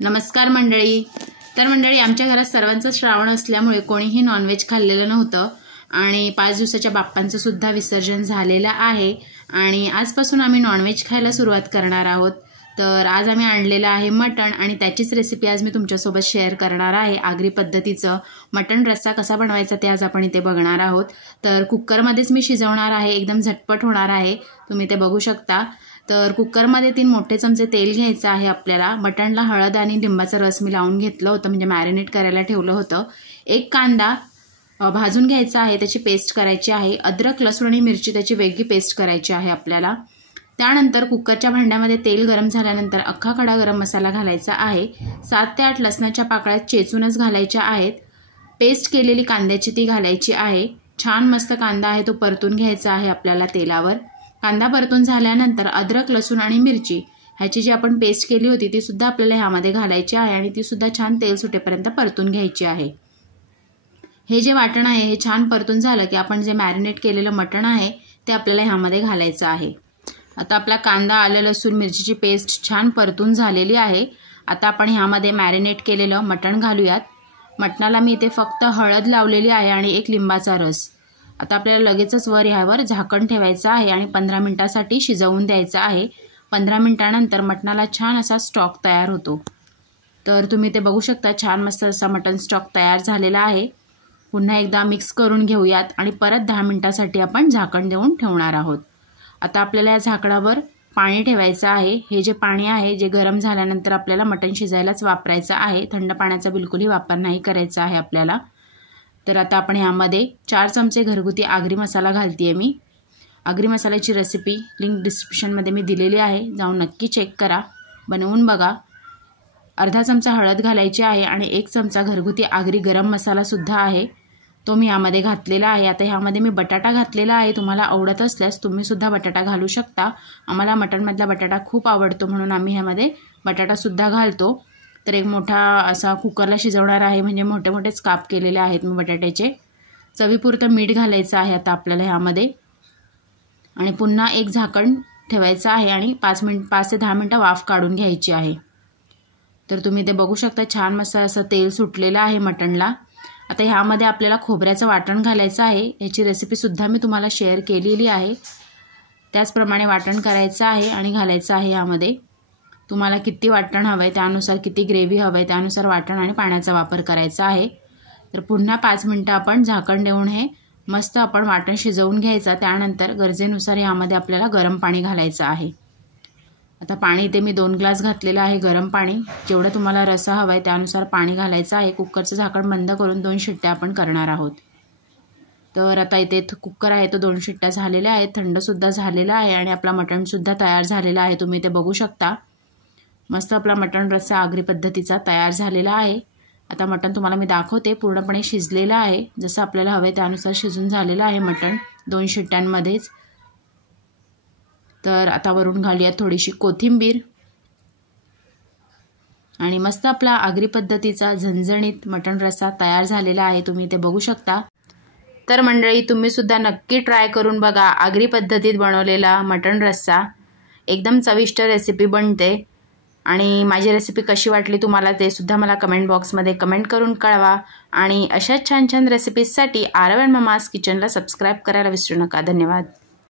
नमस्कार मंडळी। तर मंडळी, आमच्या घरात सर्वांचं श्रावण असल्यामुळे कोणीही नॉनव्हेज खाल्लेलं नव्हतं आणि 5 दिवसाच्या बाप्पांचं सुद्धा विसर्जन झालेलं आहे आणि आजपासून आम्ही नॉनव्हेज खायला सुरुवात करणार आहोत। तर आज आम्ही आणलेलं आहे मटण आणि त्याचीच रेसिपी आज मी तुमच्यासोबत शेअर करणार आहे। आगरी पद्धतीचं मटण रस्सा कसा बनवायचा ते आज आपण इथे बघणार आहोत। तर कुकरमध्येच मी शिजवणार आहे, एकदम झटपट होणार आहे, तुम्ही ते बघू शकता। तर कुकरमध्ये 3 मोठे चमचे तेल घ्यायचं आहे आपल्याला। मटणला हळद आणि लिंबाचा रस मी लावून घेतलं होतं, म्हणजे मॅरिनेट करायला ठेवलं होतं। एक कांदा भाजून घ्यायचा आहे, त्याची पेस्ट करायची आहे। अद्रक, लसूण आणि मिरची त्याची वेगळी पेस्ट करायची आहे आपल्याला। त्यानंतर कुकरच्या भांड्यामध्ये तेल गरम झाल्यानंतर अख्खा खडा गरम मसाला घालायचा आहे। 7 ते 8 लसणाच्या पाकळ्या चेचूनच घालायच्या आहेत। पेस्ट केलेली कांद्याची ती घालायची आहे। छान मस्त कांदा आहे तो परतून घ्यायचा आहे आपल्याला तेलावर। कांदा परतून झाल्यानंतर अद्रक, लसूण आणि मिरची ह्याची जी आपण पेस्ट केली होती ती सुद्धा आपल्याला ह्यामध्ये घालायची आहे आणि ती सुद्धा छान तेल सुटेपर्यंत परतून घ्यायची आहे। हे जे वाटण आहे हे छान परतून झालं की आपण जे मॅरिनेट केलेलं मटण आहे ते आपल्याला ह्यामध्ये घालायचं आहे। आता आपला कांदा, आलं, लसूण, मिरचीची पेस्ट छान परतून झालेली आहे। आता आपण ह्यामध्ये मॅरिनेट केलेलं मटण घालूयात। मटणाला मी इथे फक्त हळद लावलेली आहे आणि एक लिंबाचा रस। आता आपल्याला लगेचच ह्यावर झाकण ठेवायचं आहे आणि 15 मिनिटांसाठी शिजवून द्यायचं आहे। 15 मिनिटांनंतर मटणाला छान असा स्टॉक तयार होतो। तर तुम्ही ते बघू शकता, छान मस्त असा मटण स्टॉक तयार झालेला आहे। पुन्हा एकदा मिक्स करून घेऊयात आणि परत 10 मिनिटांसाठी आपण झाकण देऊन ठेवणार आहोत। आता आपल्याला या झाकणावर पाणी ठेवायचं आहे। हे जे पाणी आहे जे गरम झाल्यानंतर आपल्याला मटण शिजायलाच वापरायचं आहे, थंड पाण्याचा बिलकुलही वापर नाही करायचा आहे आपल्याला। तर आता आपण ह्यामध्ये 4 चमचे घरगुती आगरी मसाला घालतेय मी। आगरी मसाल्याची रेसिपी लिंक डिस्क्रिप्शनमध्ये मी दिलेली आहे, जाऊन नक्की चेक करा, बनवून बघा। अर्धा चमचा हळद घालायची आहे आणि 1 चमचा घरगुती आगरी गरम मसाला सुद्धा आहे, तो मी यामध्ये घातलेला आहे। आता ह्यामध्ये मी बटाटा घातलेला आहे, तुम्हाला आवडत असल्यास तुम्ही सुद्धा बटाटा घालू शकता। आम्हाला मटणमधला बटाटा खूप आवडतो म्हणून आम्ही ह्यामध्ये बटाटा सुद्धा घालतो। तर एक मोठा असा कुकरला शिजवणार आहे, म्हणजे मोठे मोठेच काप केलेले आहेत मी बटाट्याचे। चवीपुरतं मीठ घालायचं आहे आता आपल्याला ह्यामध्ये आणि पुन्हा एक झाकण ठेवायचं आहे आणि 5 ते 10 मिनिटं वाफ काढून घ्यायची आहे। तर तुम्ही ते बघू शकता, छान मस्त असं तेल सुटलेलं आहे मटणला। आता ह्यामध्ये आपल्याला खोबऱ्याचं वाटण घालायचं आहे, याची रेसिपी सुद्धा मी तुम्हाला शेअर केलेली आहे। त्याचप्रमाणे वाटण करायचं आहे आणि घालायचं आहे ह्यामध्ये। तुम्हाला किती वाटण हवं आहे त्यानुसार, किती ग्रेव्ही हवं आहे त्यानुसार वाटण आणि पाण्याचा वापर करायचा आहे। तर पुन्हा 5 मिनिटं आपण झाकण देऊन हे मस्त आपण वाटण शिजवून घ्यायचं। त्यानंतर गरजेनुसार ह्यामध्ये आपल्याला गरम पाणी घालायचं आहे। आता पाणी इथे मी 2 ग्लास घातलेलं आहे गरम पाणी। जेवढं तुम्हाला रस्सा हवा आहे त्यानुसार पाणी घालायचं आहे। कुकरचं झाकण बंद करून 2 शिट्ट्या आपण करणार आहोत। तर आता इथे कुकर आहे तो 2 शिट्ट्या झालेल्या आहेत, थंडसुद्धा झालेला आहे आणि आपला मटणसुद्धा तयार झालेला आहे, तुम्ही ते बघू शकता। मस्त आपला मटण रस्सा आगरी पद्धतीचा तयार झालेला आहे। आता मटण तुम्हाला मी दाखवते, पूर्णपणे शिजलेलं आहे, जसं आपल्याला हवं आहे त्यानुसार शिजून झालेलं आहे मटण 2 शिट्ट्यांमध्येच। तर आता वरून घालूया थोडीशी कोथिंबीर आणि मस्त आपला आगरी पद्धतीचा झणझणीत मटण रस्सा तयार झालेला आहे, तुम्ही ते बघू शकता। तर मंडळी, तुम्ही सुद्धा नक्की ट्राय करून बघा आगरी पद्धतीत बनवलेला मटण रस्सा। एकदम चविष्ट रेसिपी बनते आणि माझी रेसिपी कशी वाटली तुम्हाला ते सुद्धा मला कमेंट बॉक्समध्ये कमेंट करून कळवा आणि अशाच छान छान रेसिपीजसाठी आरव अँड ममाज किचनला सबस्क्राईब करायला विसरू नका। धन्यवाद।